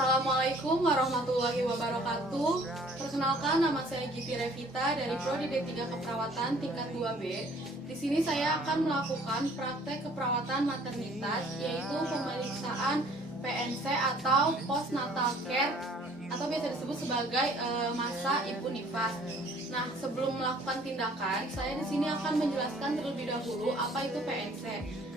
Assalamualaikum warahmatullahi wabarakatuh. Perkenalkan, nama saya Giti Revita dari Prodi D3 Keperawatan tingkat 2B. Di sini saya akan melakukan praktek keperawatan maternitas, yaitu pemeriksaan PNC atau postnatal care atau biasa disebut sebagai masa ibu nifas. Nah, sebelum melakukan tindakan, saya di sini akan menjelaskan terlebih dahulu apa itu PNC.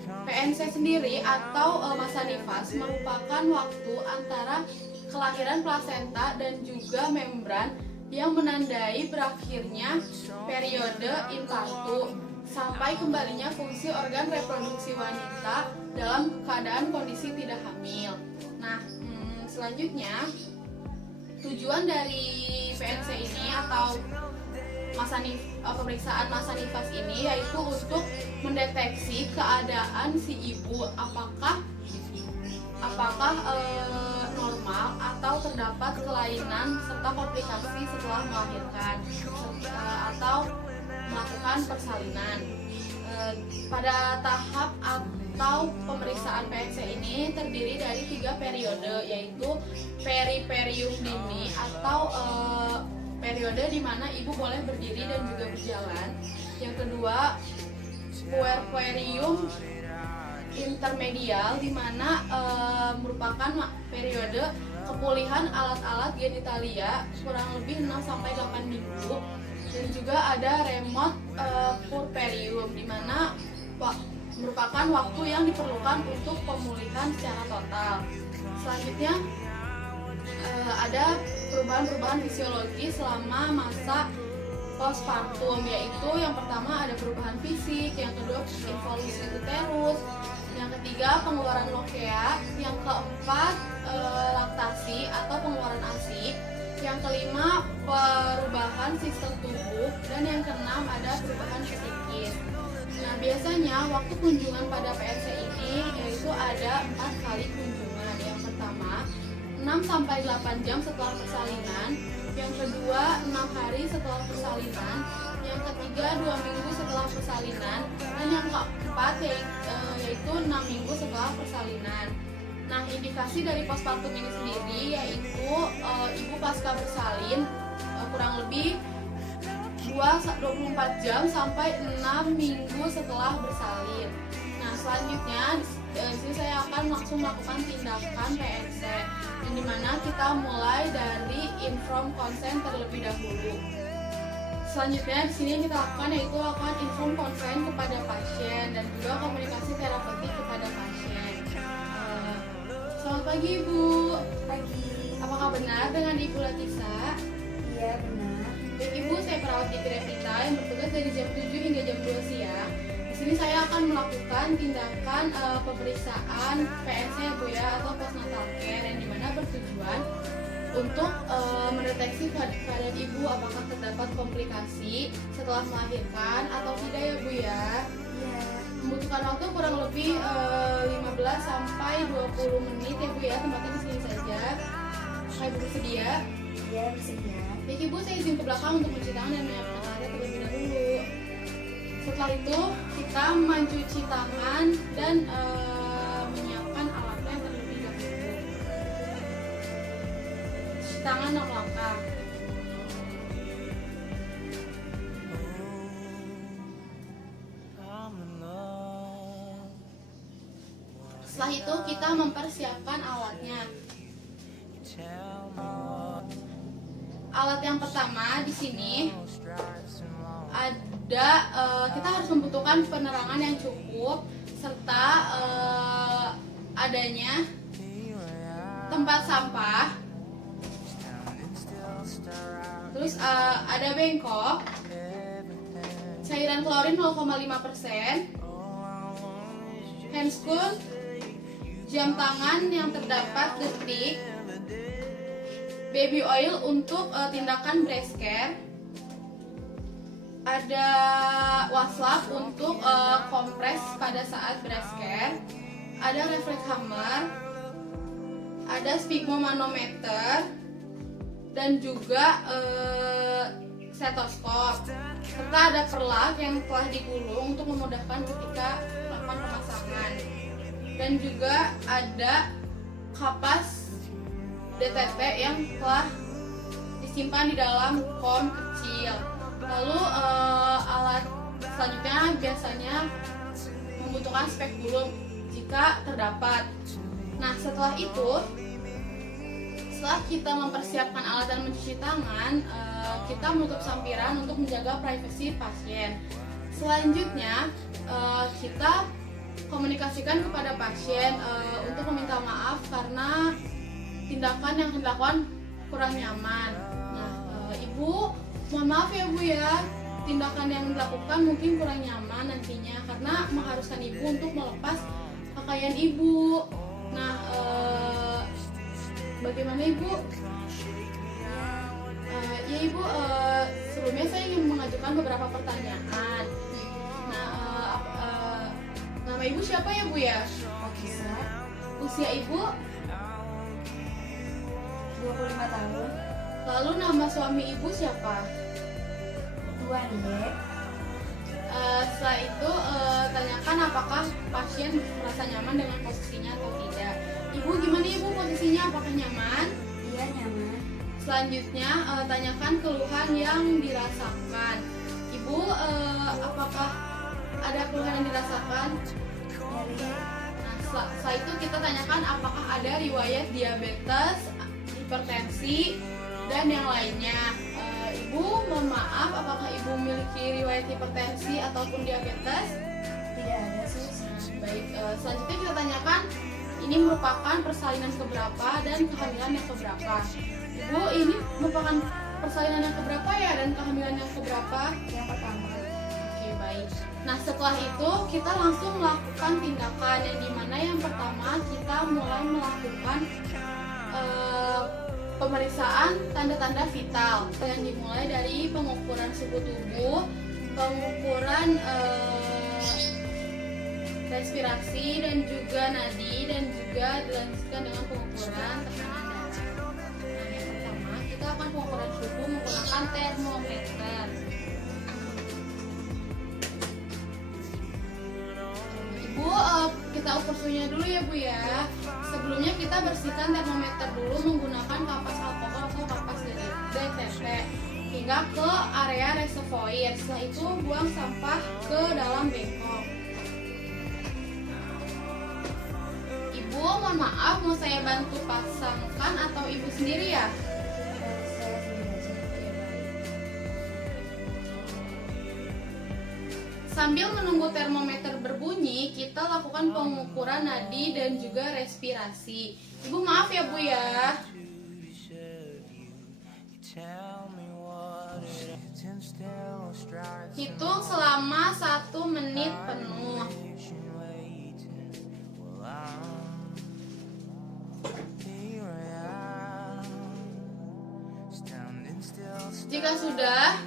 PNC sendiri atau masa nifas merupakan waktu antara kelahiran plasenta dan juga membran yang menandai berakhirnya periode infartu sampai kembalinya fungsi organ reproduksi wanita dalam keadaan kondisi tidak hamil. Nah, selanjutnya tujuan dari PNC ini atau pemeriksaan masa nifas ini yaitu untuk mendeteksi keadaan si ibu apakah normal atau terdapat kelainan serta komplikasi setelah melahirkan atau melakukan persalinan. Pada tahap atau pemeriksaan PNC ini terdiri dari 3 periode, yaitu periperium dini atau periode di mana ibu boleh berdiri dan juga berjalan. Yang kedua, puerperium intermedial di mana merupakan periode kepulihan alat-alat genitalia kurang lebih 6-8 minggu. Dan juga ada remote puerperium di mana merupakan waktu yang diperlukan untuk pemulihan secara total. Selanjutnya ada perubahan-perubahan fisiologi selama masa postpartum, yaitu yang pertama ada perubahan fisik, yang kedua involusi uterus, yang ketiga pengeluaran lokea, yang keempat laktasi atau pengeluaran ASI, yang kelima perubahan sistem tubuh, dan yang keenam ada perubahan psikis. Nah, biasanya waktu kunjungan pada PNC ini yaitu ada 4 kali kunjungan. Yang pertama 6-8 jam setelah persalinan, yang kedua 6 hari setelah persalinan, yang ketiga 2 minggu setelah persalinan, dan yang keempat yaitu 6 minggu setelah persalinan. Nah, indikasi dari postpartum ini sendiri yaitu ibu pasca bersalin kurang lebih 24 jam sampai 6 minggu setelah bersalin. Nah, selanjutnya di sini saya akan langsung melakukan tindakan PNC, yang dimana kita mulai dari inform consent terlebih dahulu. Selanjutnya di sini yang kita lakukan yaitu lakukan inform consent kepada pasien dan juga komunikasi terapeutik kepada pasien. Selamat pagi Ibu. Pagi. Apakah benar dengan Ibu Latisa? Iya, benar. Baik Ibu, saya perawat Giti Revita yang bertugas dari jam 7 hingga jam 2 siang. Di sini saya akan melakukan tindakan pemeriksaan PNC ya Bu ya, atau postnatal care, yang dimana bertujuan untuk mendeteksi keadaan ibu apakah terdapat komplikasi setelah melahirkan atau tidak ya Bu ya. Iya. Membutuhkan waktu kurang lebih 15-20 menit ya Bu ya, tempatnya di sini saja. Saya bersedia. Iya, bersedia. Baik Ibu, saya izin ke belakang untuk mencuci tangan dan menyiapkan alatnya terlebih dahulu. Setelah itu kita mencuci tangan dan menyiapkan alatnya terlebih dahulu. Cuci tangan 6 langkah. Setelah itu kita mempersiapkan alatnya. Alat yang pertama di sini ada kita harus membutuhkan penerangan yang cukup serta adanya tempat sampah. Terus ada bengkok, cairan klorin 0,5%, handscoon, jam tangan yang terdapat detik, baby oil untuk tindakan breast care, ada waslap untuk kompres pada saat breast care, ada reflex hammer, ada sphygmomanometer, dan juga stetoskop, serta ada perlak yang telah digulung untuk memudahkan ketika melakukan pemasangan. Dan juga ada kapas DTP yang telah disimpan di dalam kom kecil. Lalu alat selanjutnya biasanya membutuhkan spekulum jika terdapat. Nah, setelah kita mempersiapkan alat dan mencuci tangan, kita menutup sampiran untuk menjaga privasi pasien. Selanjutnya, kita komunikasikan kepada pasien untuk meminta maaf karena tindakan yang dilakukan kurang nyaman. Nah, Ibu, mohon maaf ya Bu ya, tindakan yang dilakukan mungkin kurang nyaman nantinya karena mengharuskan Ibu untuk melepas pakaian Ibu. Nah, bagaimana Ibu? Ya Ibu, sebelumnya saya ingin mengajukan beberapa pertanyaan. Nah, nama Ibu siapa ya Bu ya? Bisa. Usia Ibu? 25 tahun. Lalu nama suami Ibu siapa? Tuan Ye. Setelah itu tanyakan apakah pasien merasa nyaman dengan posisinya atau tidak. Ibu gimana Ibu posisinya, apakah nyaman? Iya, nyaman. Selanjutnya tanyakan keluhan yang dirasakan. Ibu apakah ada keluhan yang dirasakan? Nyeri. Nah, setelah itu kita tanyakan apakah ada riwayat diabetes, hipertensi, dan yang lainnya. Ibu, mohon maaf, apakah Ibu memiliki riwayat hipertensi ataupun diabetes? Tidak ada sih. Baik, selanjutnya kita tanyakan ini merupakan persalinan keberapa dan kehamilan yang keberapa. Ibu, ini merupakan persalinan yang keberapa ya dan kehamilan yang keberapa? Yang pertama. Oke, baik. Nah, setelah itu kita langsung melakukan tindakan yang dimana yang pertama kita mulai melakukan pemeriksaan tanda-tanda vital yang dimulai dari pengukuran suhu tubuh, pengukuran respirasi dan juga nadi, dan juga dilanjutkan dengan pengukuran tekanan darah. Nah, yang pertama kita akan pengukuran suhu menggunakan termometer. Ibu, kita ukur suhunya dulu ya Bu ya. Sebelumnya kita bersihkan termometer dulu menggunakan kapas alkohol atau kapas DTP hingga ke area reservoir. Setelah itu buang sampah ke dalam bengkok. Ibu, mohon maaf, mau saya bantu pasangkan atau Ibu sendiri ya? Saya sendiri aja. Sambil menunggu termometer berbunyi, kita lakukan pengukuran nadi dan juga respirasi. Ibu maaf ya Bu ya. Hitung selama 1 menit penuh. Jika sudah,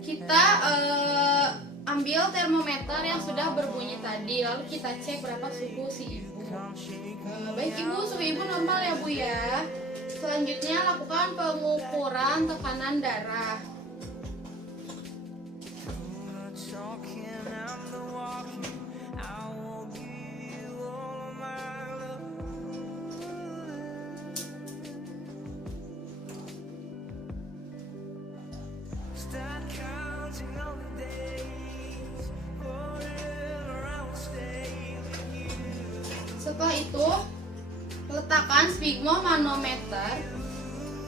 kita ambil termometer yang sudah berbunyi tadi, lalu kita cek berapa suhu si Ibu. Baik Ibu, suhu Ibu normal ya Bu ya. Selanjutnya lakukan pengukuran tekanan darah. Setelah itu, letakkan sphygmomanometer.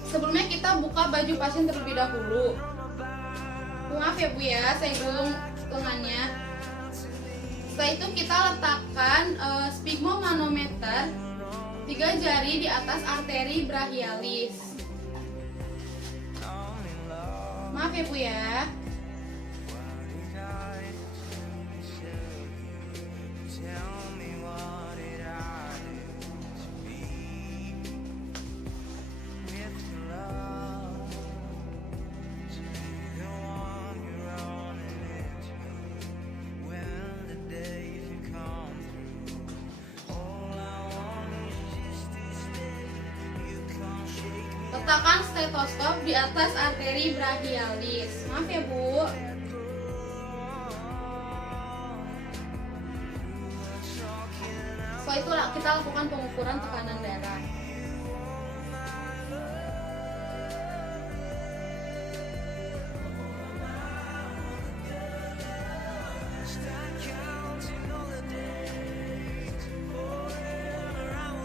Sebelumnya kita buka baju pasien terlebih dahulu. Maaf ya Bu ya, saya gulung lengannya. Setelah itu kita letakkan sphygmomanometer 3 jari di atas arteri brachialis. Maaf ya Bu ya. Letakkan stetoskop di atas arteri brachialis. Maaf ya Bu. Setelah itu kita lakukan pengukuran tekanan darah.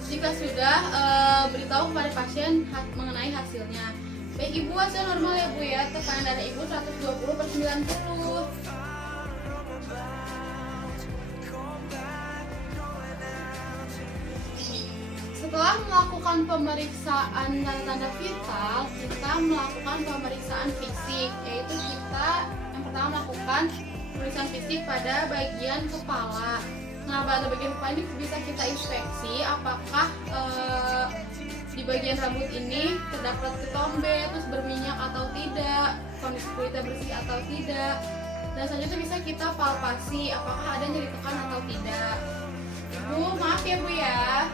Jika sudah, beritahu kepada pasien mengenai hasilnya. Baik Ibu, hasil normal ya Bu ya. Tekanan darah Ibu 120/90. Setelah melakukan pemeriksaan tanda-tanda vital, kita melakukan pemeriksaan fisik, yaitu kita yang pertama melakukan pemeriksaan fisik pada bagian kepala. Nah, pada bagian kepala ini bisa kita inspeksi apakah di bagian rambut ini terdapat ketombe, terus berminyak atau tidak, kondisi kulitnya bersih atau tidak. Dan selanjutnya bisa kita palpasi apakah ada nyeri tekan atau tidak. Ibu, maaf ya Bu ya.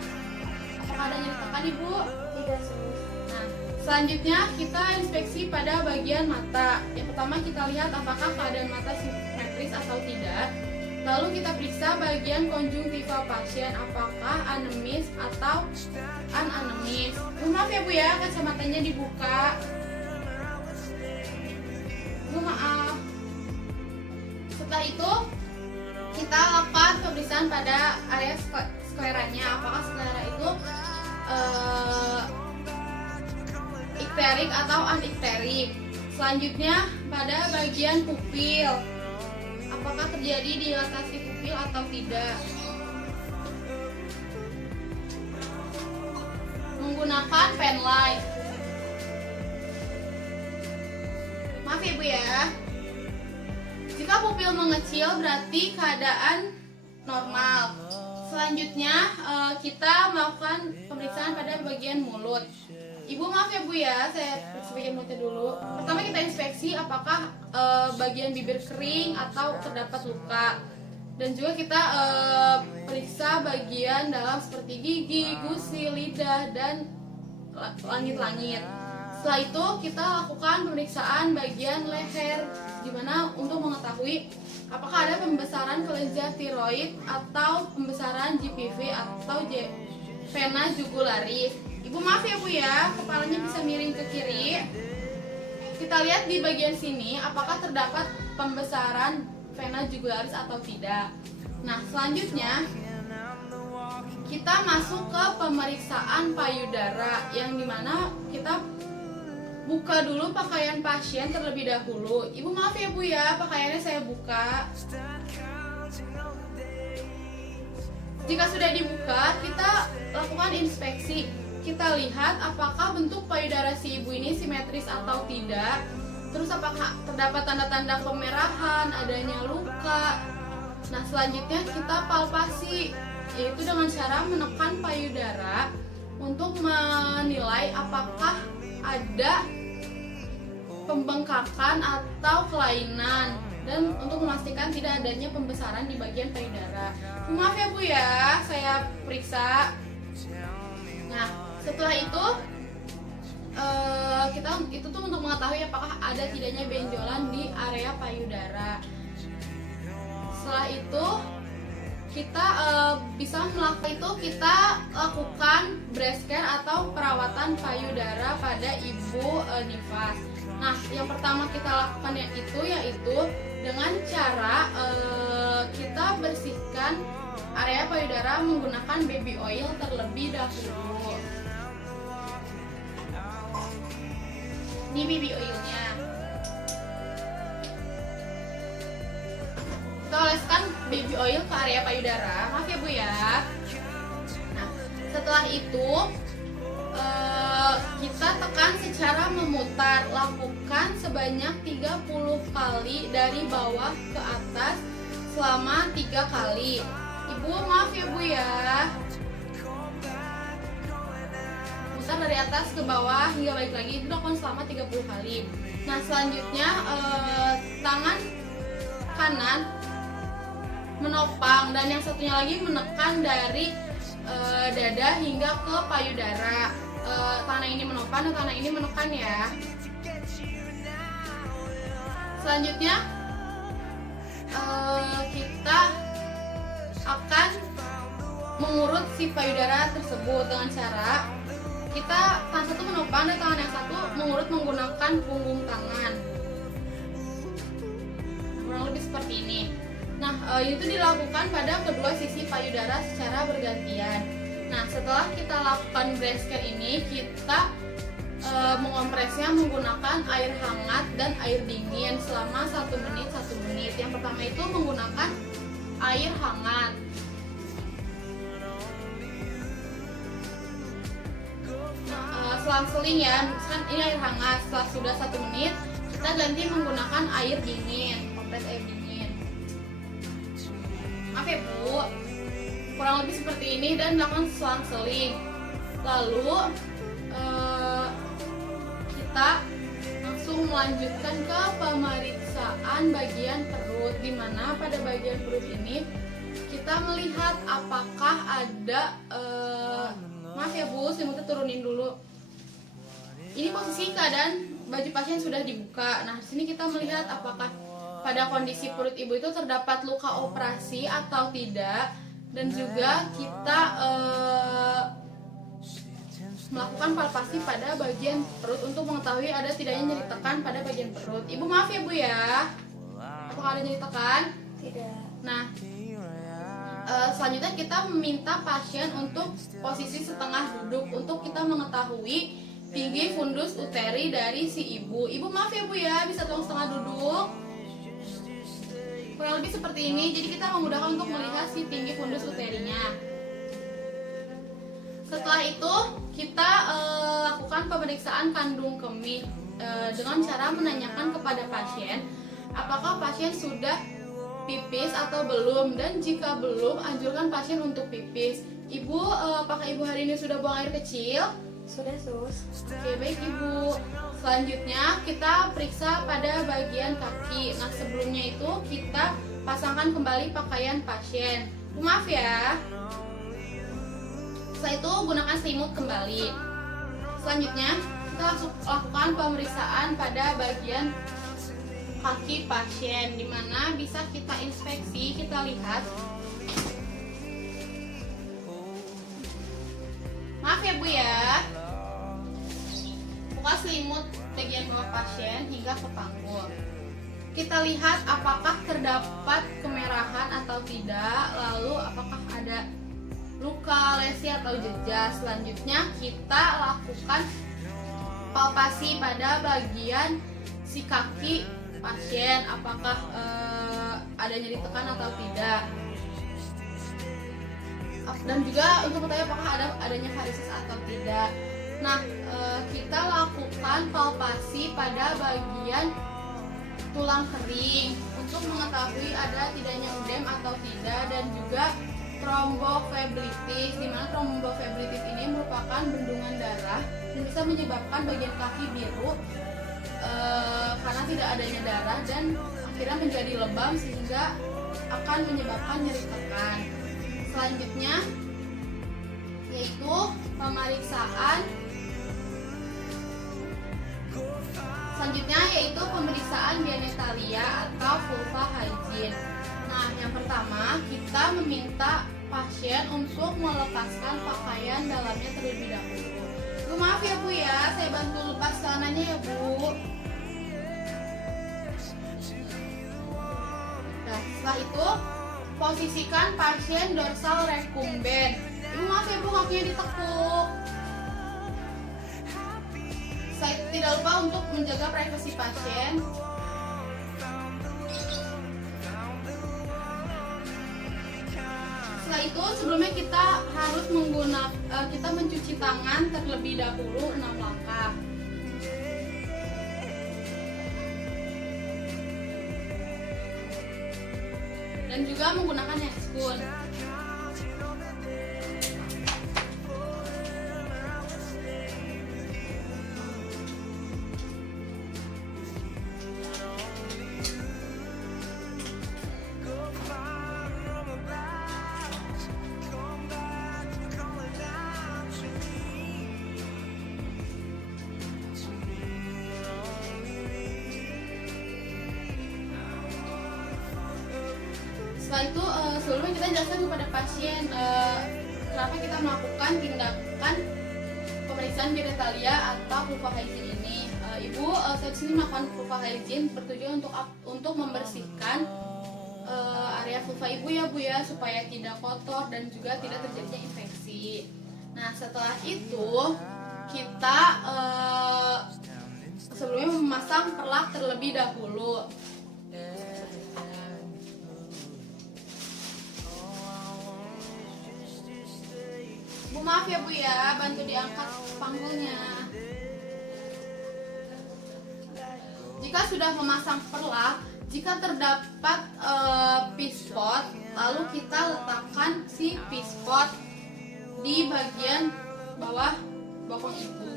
Apakah ada nyeri tekan Ibu? Tidak sus. Nah, selanjutnya kita inspeksi pada bagian mata. Yang pertama kita lihat apakah keadaan mata simetris atau tidak. Lalu kita periksa bagian konjungtiva pasien apakah anemis atau ananemis. Maaf ya Bu ya, kacamatanya dibuka. Bu maaf. Setelah itu kita lakukan pemeriksaan pada area skleranya. Apakah sklera itu ikterik atau anikterik. Selanjutnya pada bagian pupil, apakah terjadi dilatasi pupil atau tidak. Menggunakan pen light. Maaf ya Bu ya. Jika pupil mengecil berarti keadaan normal. Selanjutnya kita melakukan pemeriksaan pada bagian mulut. Ibu maaf ya Bu ya, saya periksa bagian mulutnya dulu. Pertama kita inspeksi apakah bagian bibir kering atau terdapat luka. Dan juga kita periksa bagian dalam seperti gigi, gusi, lidah, dan langit-langit. Setelah itu kita lakukan pemeriksaan bagian leher, dimana untuk mengetahui apakah ada pembesaran kelenjar tiroid atau pembesaran GPV atau vena jugularis. Ibu maaf ya Bu ya, kepalanya bisa miring ke kiri. Kita lihat di bagian sini apakah terdapat pembesaran vena jugularis atau tidak. Nah, selanjutnya kita masuk ke pemeriksaan payudara, yang dimana kita buka dulu pakaian pasien terlebih dahulu. Ibu maaf ya Bu ya, pakaiannya saya buka. Jika sudah dibuka, kita lakukan inspeksi. Kita lihat apakah bentuk payudara si ibu ini simetris atau tidak. Terus apakah terdapat tanda-tanda kemerahan, adanya luka. Nah, selanjutnya kita palpasi, yaitu dengan cara menekan payudara untuk menilai apakah ada pembengkakan atau kelainan, dan untuk memastikan tidak adanya pembesaran di bagian payudara. Maaf ya Bu ya, saya periksa. Nah, setelah itu itu tuh untuk mengetahui apakah ada tidaknya benjolan di area payudara. Setelah itu kita bisa melakukan itu, kita lakukan breast care atau perawatan payudara pada ibu nifas. Nah, yang pertama kita lakukan yaitu dengan cara kita bersihkan area payudara menggunakan baby oil terlebih dahulu. Ini baby oilnya. Kita oleskan baby oil ke area payudara. Maaf ya Bu ya. Nah, setelah itu kita tekan secara memutar. Lakukan sebanyak 30 kali dari bawah ke atas selama 3 kali. Ibu maaf ya Bu ya. Putar dari atas ke bawah hingga balik lagi, itu lakukan selama 30 kali. Nah, selanjutnya tangan kanan menopang dan yang satunya lagi menekan dari dada hingga ke payudara. Tangan ini menopang dan tangan ini menekan ya. Selanjutnya kita akan mengurut si payudara tersebut dengan cara kita tangan satu menopang dan tangan yang satu mengurut menggunakan punggung tangan. Kurang lebih seperti ini. Nah, itu dilakukan pada kedua sisi payudara secara bergantian. Nah, setelah kita lakukan breast care ini, kita mengompresnya menggunakan air hangat dan air dingin selama 1 menit 1 menit. Yang pertama itu menggunakan air hangat. Nah, selang-seling ya, misalkan ini air hangat, setelah sudah 1 menit kita ganti menggunakan air dingin, kompres air dingin. Maaf ya Bu, kurang lebih seperti ini dan dilakukan selang-seling. Lalu kita langsung melanjutkan ke pemeriksaan bagian perut, di mana pada bagian perut ini kita melihat apakah ada maaf ya Bu, selimutnya turunin dulu. Ini posisi keadaan baju pasien sudah dibuka. Nah, di sini kita melihat apakah pada kondisi perut ibu itu terdapat luka operasi atau tidak, dan juga kita melakukan palpasi pada bagian perut untuk mengetahui ada tidaknya nyeri tekan pada bagian perut. Ibu maaf ya Bu ya, apakah ada nyeri tekan? Tidak. Nah, selanjutnya kita meminta pasien untuk posisi setengah duduk untuk kita mengetahui tinggi fundus uteri dari si ibu. Ibu maaf ya Bu ya, bisa tolong setengah duduk. Kurang lebih seperti ini. Jadi kita memudahkan untuk melihat si tinggi fundus uterinya. Setelah itu kita lakukan pemeriksaan kandung kemih dengan cara menanyakan kepada pasien apakah pasien sudah pipis atau belum, dan jika belum anjurkan pasien untuk pipis. Ibu, apakah ibu hari ini sudah buang air kecil? Sudah, Sus. Oke, baik Ibu. Selanjutnya kita periksa pada bagian kaki. Nah, sebelumnya itu kita pasangkan kembali pakaian pasien. Maaf ya. Setelah itu gunakan selimut kembali. Selanjutnya kita lakukan pemeriksaan pada bagian kaki pasien, di mana bisa kita inspeksi, kita lihat. Maaf ya Bu ya. Buka selimut bagian bawah pasien hingga ke panggul. Kita lihat apakah terdapat kemerahan atau tidak, lalu apakah ada luka, lesi atau jejas. Selanjutnya kita lakukan palpasi pada bagian si kaki pasien, apakah ada nyeri tekan atau tidak, dan juga untuk mengetahui apakah adanya varises atau tidak. Nah, kita lakukan palpasi pada bagian tulang kering untuk mengetahui ada tidaknya edem atau tidak, dan juga tromboflebitis, di mana tromboflebitis ini merupakan bendungan darah yang bisa menyebabkan bagian kaki biru karena tidak adanya darah dan akhirnya menjadi lebam sehingga akan menyebabkan nyeri tekan. Selanjutnya yaitu pemeriksaan genitalia atau vulva hygiene. Nah, yang pertama kita meminta pasien untuk melepaskan pakaian dalamnya terlebih dahulu. Maaf ya Bu ya, saya bantu lepas celananya ya Bu. Nah, setelah itu posisikan pasien dorsal recumbens. Ibu maaf ya Bu, kakinya ditekuk. Saya tidak lupa untuk menjaga privasi pasien. Setelah itu sebelumnya kita harus kita mencuci tangan terlebih dahulu 6 langkah. Dan juga menggunakan handscoon. Setelah itu sebelumnya kita jelaskan kepada pasien kenapa kita melakukan tindakan pemeriksaan genitalia atau vulva hygiene ini. Ibu, saya di sini melakukan vulva hygiene bertujuan untuk membersihkan area vulva ibu ya Bu ya, supaya tidak kotor dan juga tidak terjadinya infeksi. Nah setelah itu kita sebelumnya memasang perlak terlebih dahulu. Bu maaf ya Bu ya, bantu diangkat panggulnya. Jika sudah memasang perlak, jika terdapat pispot, lalu kita letakkan si pispot di bagian bawah bokong ibu.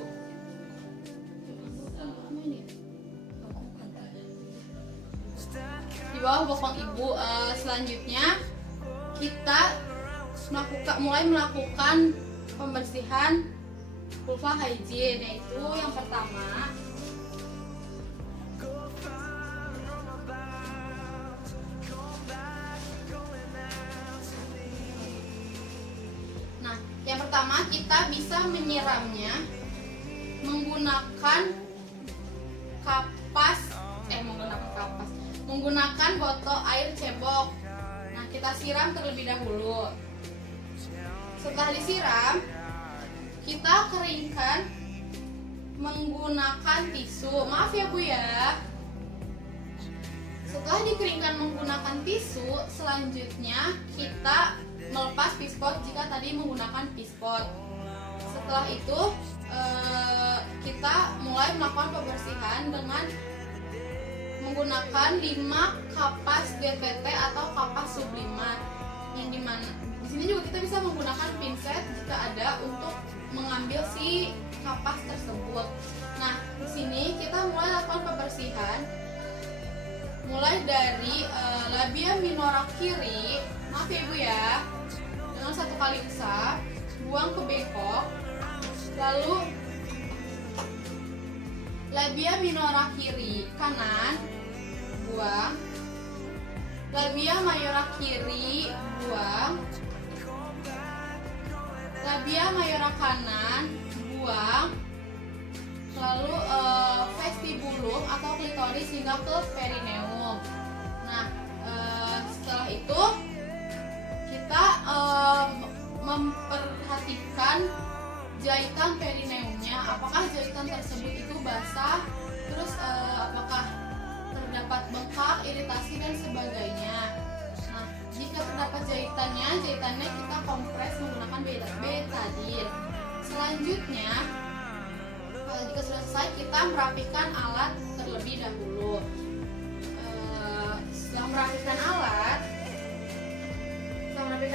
Di bawah bokong ibu. Selanjutnya kita mulai melakukan pembersihan vulva hygiene, yaitu yang pertama kita bisa menyiramnya menggunakan menggunakan botol air cebok. Nah, kita siram terlebih dahulu. Setelah disiram, kita keringkan menggunakan tisu. Maaf ya Bu ya. Setelah dikeringkan menggunakan tisu, selanjutnya kita melepas pispot jika tadi menggunakan pispot. Setelah itu kita mulai melakukan pembersihan dengan menggunakan 5 kapas DPT atau kapas sublimat, yang dimana di sini juga kita bisa menggunakan pinset jika ada untuk mengambil si kapas tersebut. Nah, di sini kita mulai lakukan pembersihan mulai dari labia minora kiri, maaf ya Ibu ya, dengan 1 kali besar, buang ke bengkok, lalu labia minora kiri kanan, buang, labia mayora kiri, buang, labia mayora kanan, buang, lalu vestibulum atau klitoris hingga ke perineum. Nah, setelah itu kita memperhatikan jahitan perineumnya, apakah jahitan tersebut itu basah, terus apakah terdapat bengkak, iritasi dan sebagainya. Nah, jika terdapat jahitannya kita kompres menggunakan betadine. Selanjutnya, jika sudah selesai, kita merapikan alat terlebih dahulu. Setelah merapikan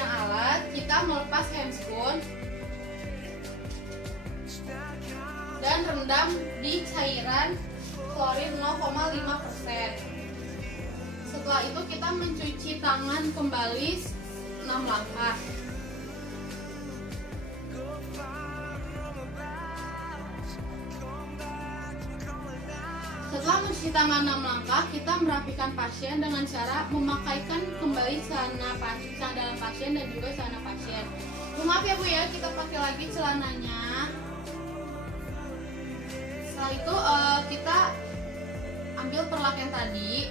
alat, kita melepas handscoon dan rendam di cairan klorin 0,5%. Setelah itu kita mencuci tangan kembali 6 langkah. Setelah mencuci tangan 6 langkah, kita merapikan pasien dengan cara memakaikan kembali celana dalam pasien dan juga celana pasien. Maaf ya Bu ya, kita pakai lagi celananya. Setelah itu kita ambil perlak yang tadi.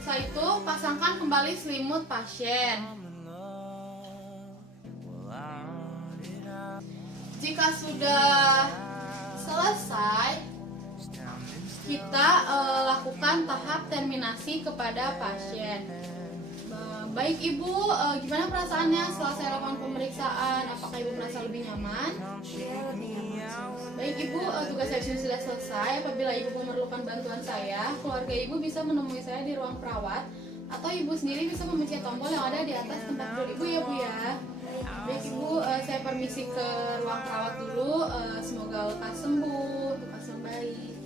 Setelah itu pasangkan kembali selimut pasien. Jika sudah selesai, kita lakukan tahap terminasi kepada pasien. Baik Ibu, gimana perasaannya setelah saya lakukan pemeriksaan? Apakah Ibu merasa lebih nyaman? Iya, lebih nyaman. Baik Ibu, tugas saya sudah selesai. Apabila Ibu memerlukan bantuan saya, keluarga Ibu bisa menemui saya di ruang perawat, atau Ibu sendiri bisa memencet tombol yang ada di atas tempat tidur Ibu ya Bu ya. Baik Ibu, saya permisi ke ruang perawat dulu. Semoga lekas sembuh, lekas membaik.